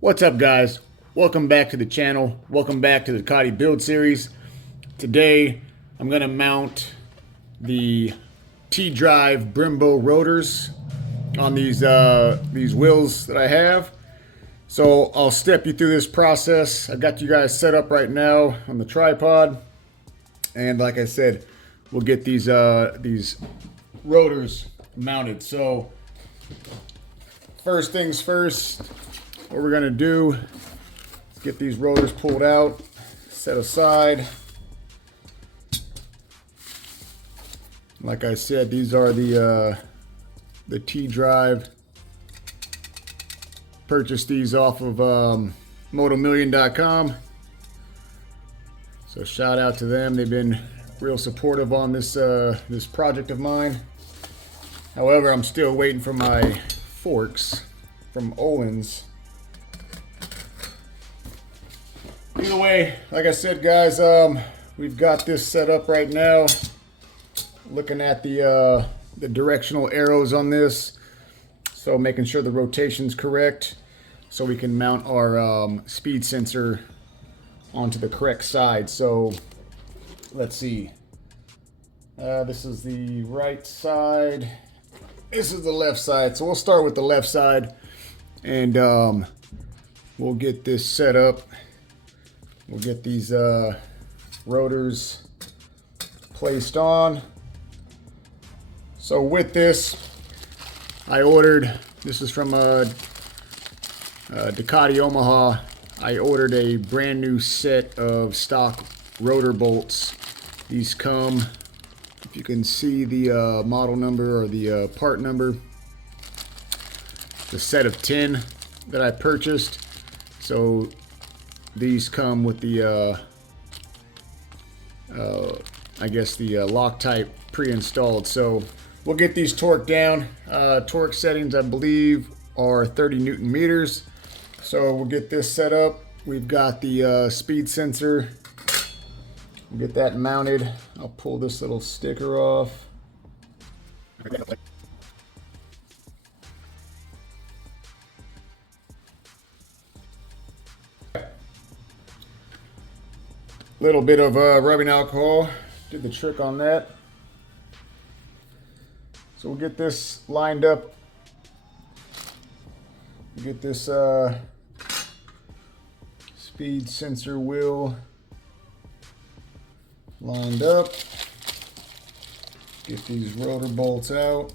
What's up, guys? Welcome back to the channel. Welcome back to the Ducati Build Series. Today I'm going to mount the T Drive Brembo Rotors on these wheels that I have. So I'll step you through this process. I've got you guys set up right now on the tripod, and like I said, we'll get these rotors mounted. So first things first, what we're gonna do is get these rotors pulled out, set aside. Like I said, these are the T Drive. Purchased these off of motomillion.com. So shout out to them. They've been real supportive on this this project of mine. However, I'm still waiting for my forks from Owens. Either way, like I said, guys, we've got this set up right now. Looking at the directional arrows on this, so making sure the rotation's correct, so we can mount our speed sensor onto the correct side. So let's see. This is the right side. This is the left side. So we'll start with the left side, and we'll get this set up. We'll get these rotors placed on. So with this, I ordered, this is from Ducati Omaha. I ordered a brand new set of stock rotor bolts. These come, if you can see the model number or the part number, the set of 10 that I purchased. So these come with the I guess the Loctite pre-installed. So we'll get these torqued down. Torque settings, I believe, are 30 Newton meters. So we'll get this set up. We've got the speed sensor. We'll get that mounted. I'll pull this little sticker off. Little bit of rubbing alcohol did the trick on that. So we'll get this lined up. We'll get this speed sensor wheel lined up. Get these rotor bolts out.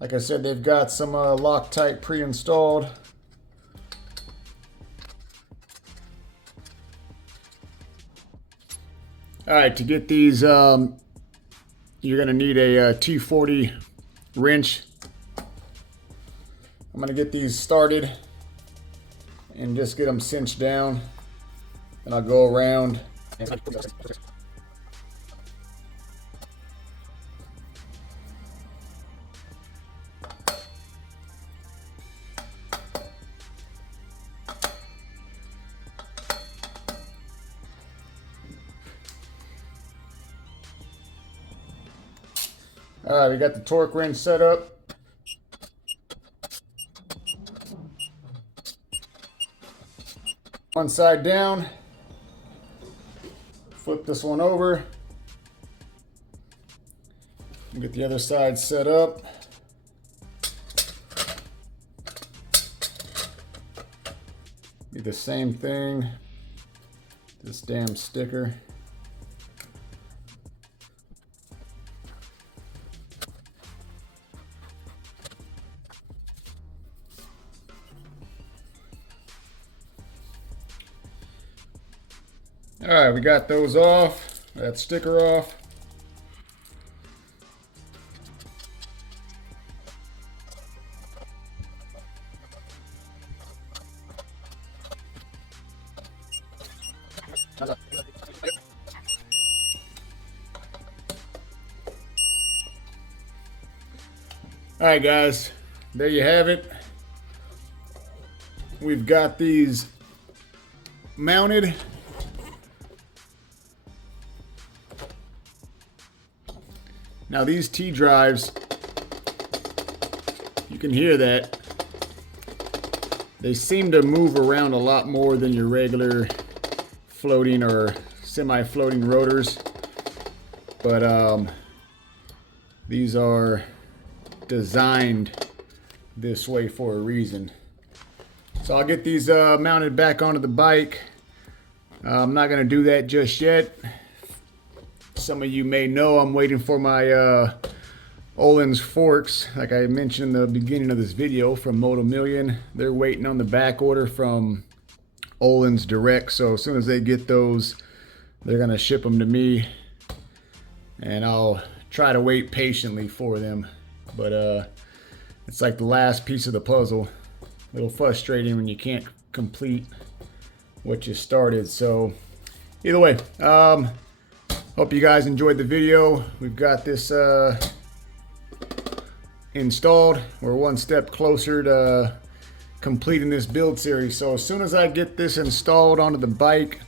Like I said, they've got some Loctite pre-installed. All right, to get these, you're gonna need a T40 wrench. I'm gonna get these started and just get them cinched down, and I'll go around. All right, we got the torque wrench set up. One side down. Flip this one over. Get the other side set up. Do the same thing. This damn sticker. All right, we got those off, that sticker off. All right, guys, there you have it. We've got these mounted. Now these T drives, you can hear that. They seem to move around a lot more than your regular floating or semi-floating rotors, but these are designed this way for a reason. So I'll get these mounted back onto the bike. I'm not going to do that just yet. Some of you may know I'm waiting for my Öhlins forks, like I mentioned in the beginning of this video, from Moto Million. They're waiting on the back order from Öhlins direct, so as soon as they get those, they're gonna ship them to me, and I'll try to wait patiently for them. But it's like the last piece of the puzzle. A little frustrating when you can't complete what you started. So either way, hope you guys enjoyed the video. We've got this installed. We're one step closer to completing this build series. So as soon as I get this installed onto the bike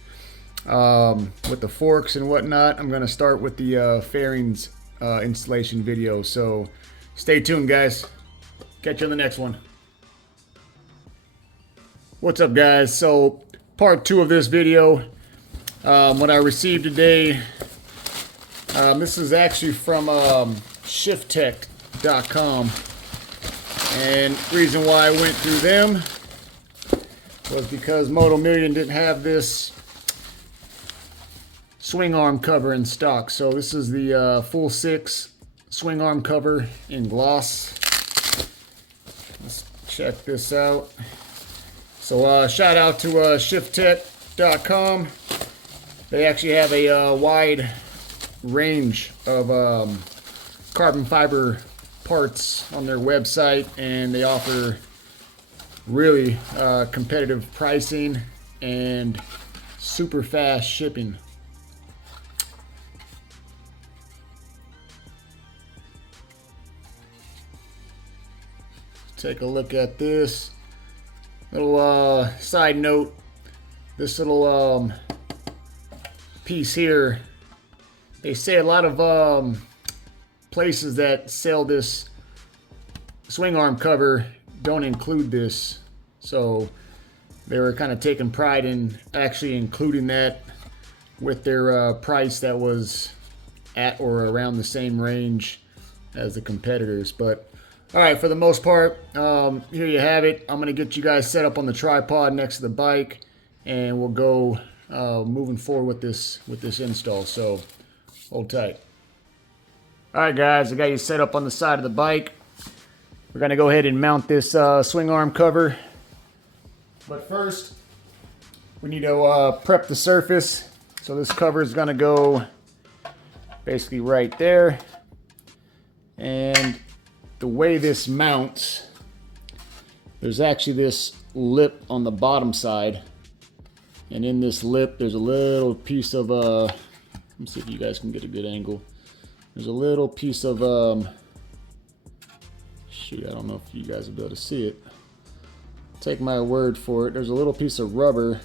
with the forks and whatnot, I'm going to start with the fairings installation video. So stay tuned, guys. Catch you on the next one. What's up, guys? So part 2 of this video, what I received today, this is actually from shifttech.com, and the reason why I went through them was because Moto Million didn't have this swing arm cover in stock. So this is the full 6 swing arm cover in gloss. Let's check this out. So shout out to shifttech.com. They actually have a wide range of carbon fiber parts on their website, and they offer really competitive pricing and super fast shipping. Take a look at this. Little side note, this little piece here, they say a lot of places that sell this swing arm cover don't include this, so they were kind of taking pride in actually including that with their price that was at or around the same range as the competitors. But all right, for the most part, here you have it. I'm going to get you guys set up on the tripod next to the bike, and we'll go moving forward with this install. So hold tight. All right, guys, I got you set up on the side of the bike. We're going to go ahead and mount this swing arm cover. But first, we need to prep the surface. So this cover is going to go basically right there. And the way this mounts, there's actually this lip on the bottom side, and in this lip there's a little piece of let me see if you guys can get a good angle. There's a little piece of shoot, I don't know if you guys will be able to see it. Take my word for it, there's a little piece of rubber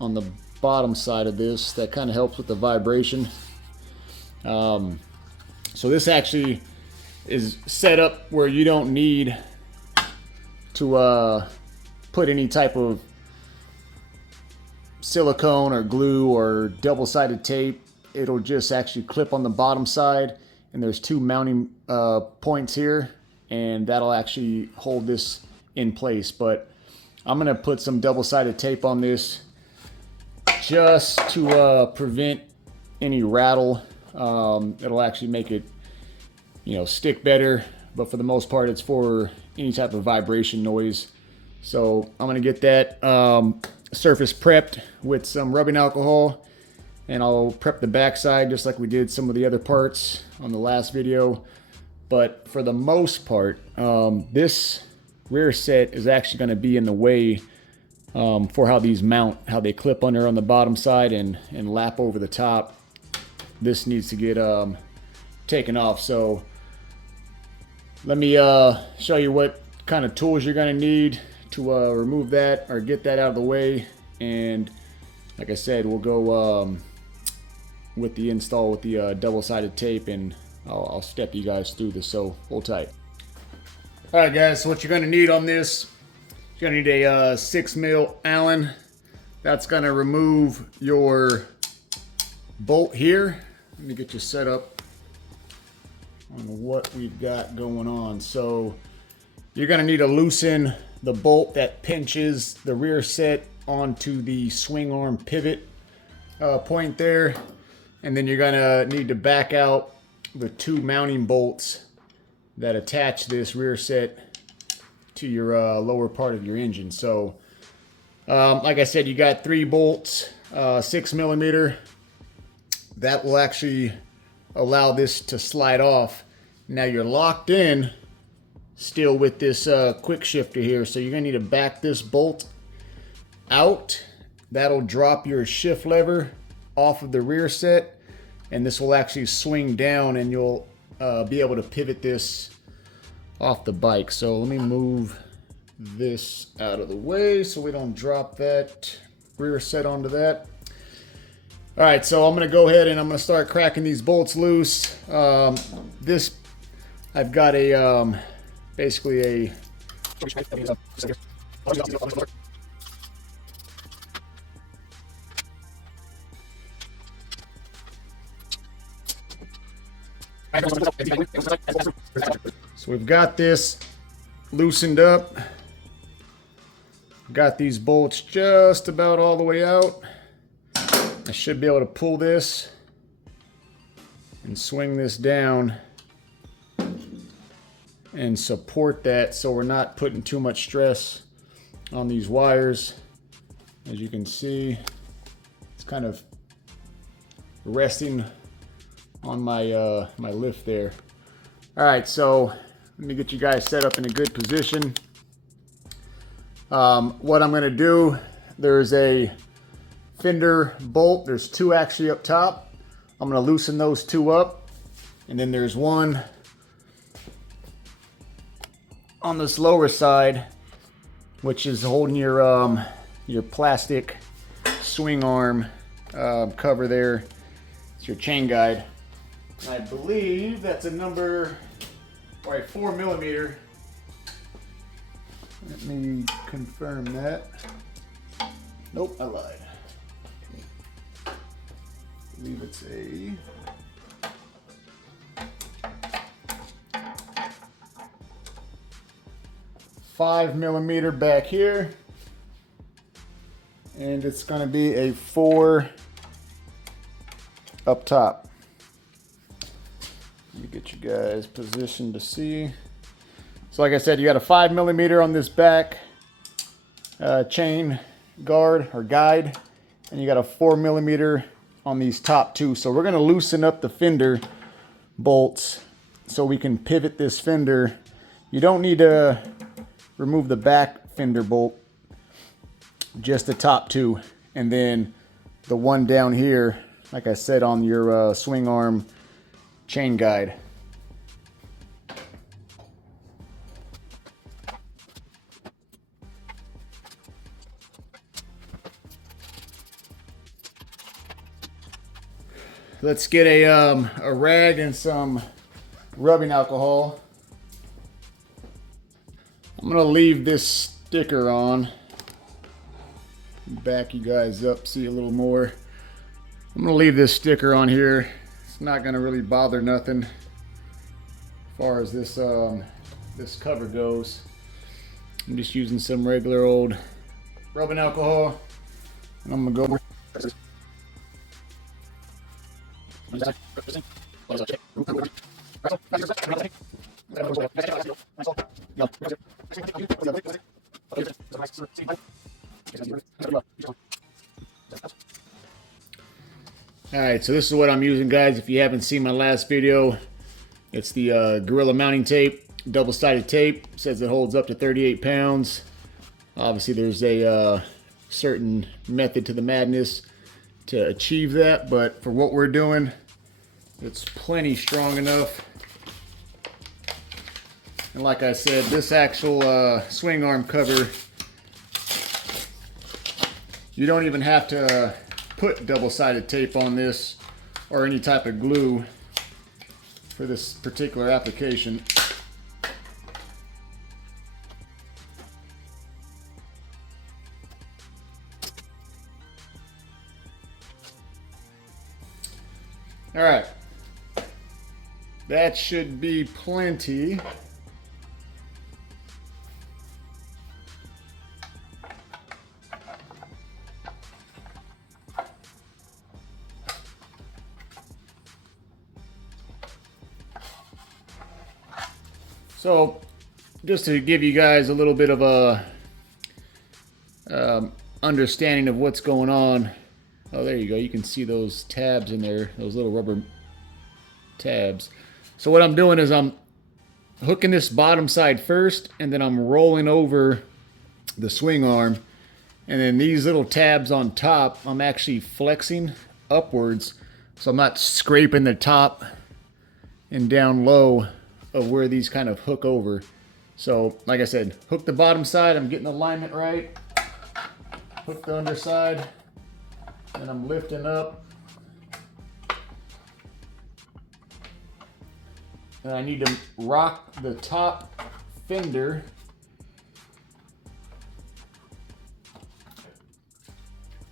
on the bottom side of this that kind of helps with the vibration. So this actually is set up where you don't need to put any type of silicone or glue or double-sided tape. It'll just actually clip on the bottom side, and there's 2 mounting points here, and that'll actually hold this in place. But I'm gonna put some double-sided tape on this just to prevent any rattle. It'll actually make it, you know, stick better, but for the most part it's for any type of vibration noise. So I'm gonna get that surface prepped with some rubbing alcohol, and I'll prep the backside just like we did some of the other parts on the last video. But for the most part, this rear set is actually going to be in the way for how these mount, how they clip under on the bottom side and lap over the top. This needs to get taken off. So let me show you what kind of tools you're going to need to remove that or get that out of the way. And like I said, we'll go with the install with the double-sided tape, and I'll step you guys through this, so hold tight. Alright guys, so what you're going to need on this You're gonna need a 6 mil Allen. That's gonna remove your bolt here. Let me get you set up on what we've got going on. So you're gonna need to loosen the bolt that pinches the rear set onto the swing arm pivot point there. And then you're gonna need to back out the 2 mounting bolts that attach this rear set to your lower part of your engine. So like I said, you got 3 bolts, 6 millimeter. That will actually allow this to slide off. Now you're locked in still with this quick shifter here, so you're gonna need to back this bolt out. That'll drop your shift lever off of the rear set, and this will actually swing down, and you'll be able to pivot this off the bike. So let me move this out of the way so we don't drop that rear set onto that. All right, so I'm gonna go ahead and I'm gonna start cracking these bolts loose. This, I've got a basically a so we've got this loosened up. Got these bolts just about all the way out. I should be able to pull this and swing this down and support that so we're not putting too much stress on these wires. As you can see, it's kind of resting on my my lift there. All right, so let me get you guys set up in a good position. What I'm gonna do, there's a fender bolt. There's 2 actually up top. I'm gonna loosen those 2 up, and then there's one on this lower side, which is holding your plastic swing arm cover there. It's your chain guide. I believe that's a number, all right, 4 millimeter. Let me confirm that. Nope, I lied. I believe it's a 5 millimeter back here, and it's going to be a 4 up top. Let me get you guys positioned to see. So like I said, you got a 5 millimeter on this back chain guard or guide, and you got a 4 millimeter on these top 2. So we're going to loosen up the fender bolts so we can pivot this fender. You don't need to remove the back fender bolt, just the top 2, and then the one down here, like I said, on your swing arm chain guide. Let's get a rag and some rubbing alcohol. I'm gonna leave this sticker on. Back you guys up, see a little more. I'm gonna leave this sticker on here. It's not gonna really bother nothing as far as this this cover goes. I'm just using some regular old rubbing alcohol, and I'm gonna go. Alright, so this is what I'm using, guys. If you haven't seen my last video, it's the Gorilla mounting tape, double-sided tape. It says it holds up to 38 pounds. Obviously, there's a certain method to the madness to achieve that, but for what we're doing, it's plenty strong enough. And like I said, this actual swing arm cover, you don't even have to put double-sided tape on this or any type of glue for this particular application. All right. That should be plenty. So, just to give you guys a little bit of a understanding of what's going on. Oh, there you go. You can see those tabs in there, those little rubber tabs. So what I'm doing is I'm hooking this bottom side first, and then I'm rolling over the swing arm. And then these little tabs on top, I'm actually flexing upwards, so I'm not scraping the top and down low of where these kind of hook over. So, like I said, hook the bottom side, I'm getting alignment right. Hook the underside, and I'm lifting up. And I need to rock the top fender.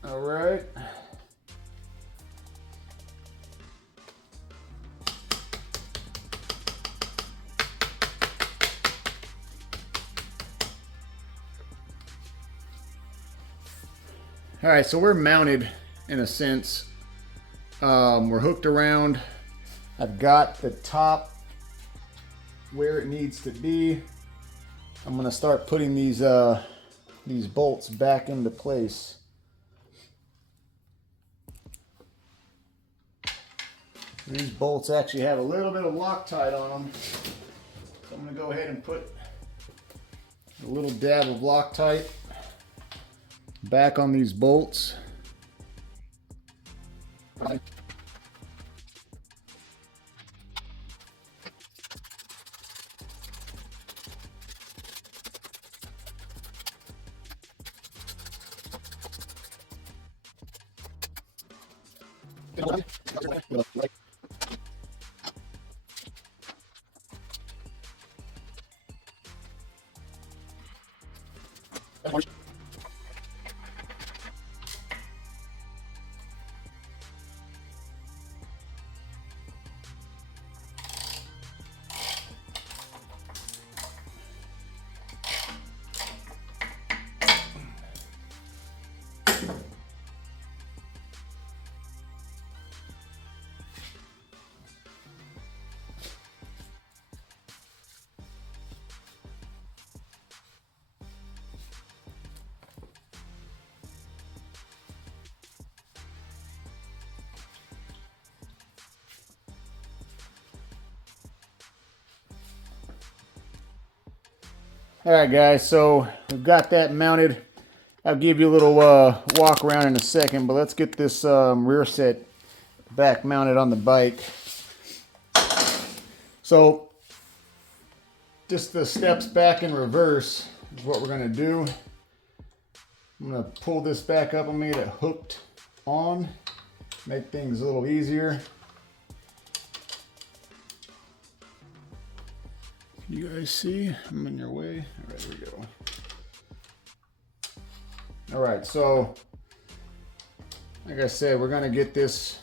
All right. All right, so we're mounted in a sense. We're hooked around. I've got the top where it needs to be. I'm gonna start putting these bolts back into place. These bolts actually have a little bit of Loctite on them. So I'm gonna go ahead and put a little dab of Loctite back on these bolts. All right, guys, so we've got that mounted. I'll give you a little walk around in a second, but let's get this rear set back mounted on the bike. So just the steps back in reverse is what we're gonna do. I'm gonna pull this back up and get it hooked on, make things a little easier. You guys see? I'm in your way. All right, there we go. All right, so like I said, we're gonna get this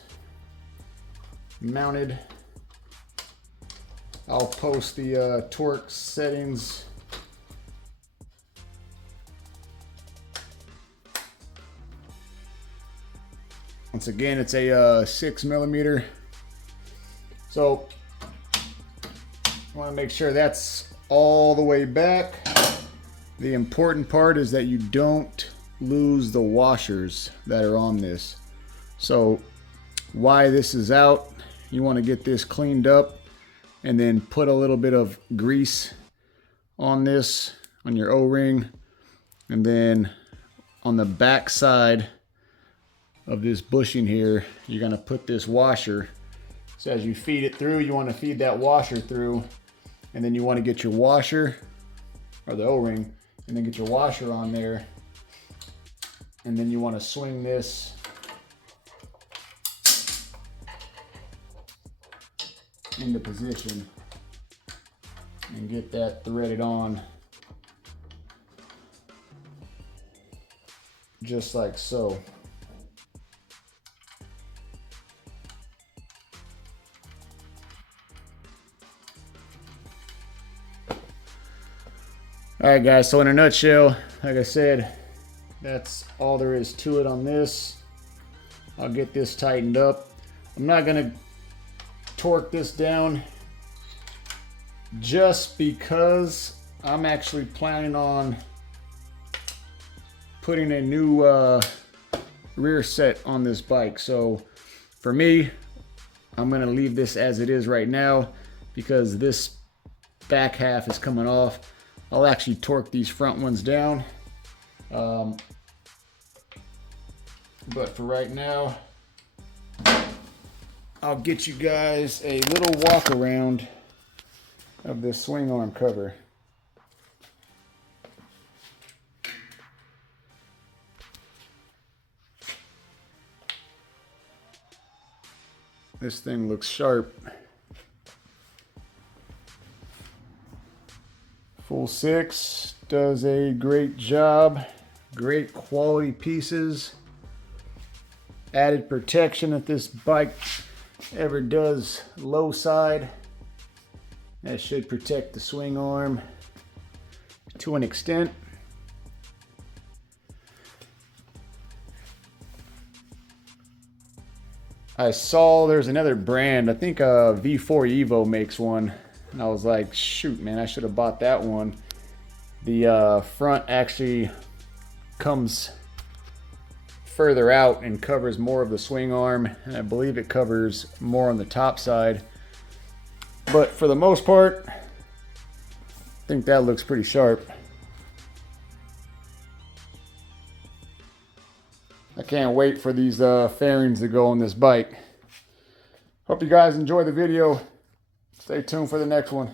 mounted. I'll post the torque settings. Once again, it's a 6mm. So I want to make sure that's all the way back. The important part is that you don't lose the washers that are on this. So while this is out, you want to get this cleaned up and then put a little bit of grease on this, on your O-ring, and then on the back side of this bushing here, you're going to put this washer. So as you feed it through, you want to feed that washer through, and then you want to get your washer, or the O-ring, and then get your washer on there. And then you want to swing this into position and get that threaded on just like so. All right, guys, so in a nutshell, like I said, that's all there is to it on this. I'll get this tightened up. I'm not gonna torque this down just because I'm actually planning on putting a new rear set on this bike. So for me, I'm gonna leave this as it is right now because this back half is coming off. I'll actually torque these front ones down. But for right now, I'll get you guys a little walk around of this swing arm cover. This thing looks sharp. Full 6 does a great job. Great quality pieces. Added protection if this bike ever does low side. That should protect the swing arm to an extent. I saw there's another brand, I think V4 Evo makes one, and I was like, shoot man, I should have bought that one. The front actually comes further out and covers more of the swing arm, and I believe it covers more on the top side. But for the most part, I think that looks pretty sharp. I can't wait for these fairings to go on this bike. Hope you guys enjoy the video. Stay tuned for the next one.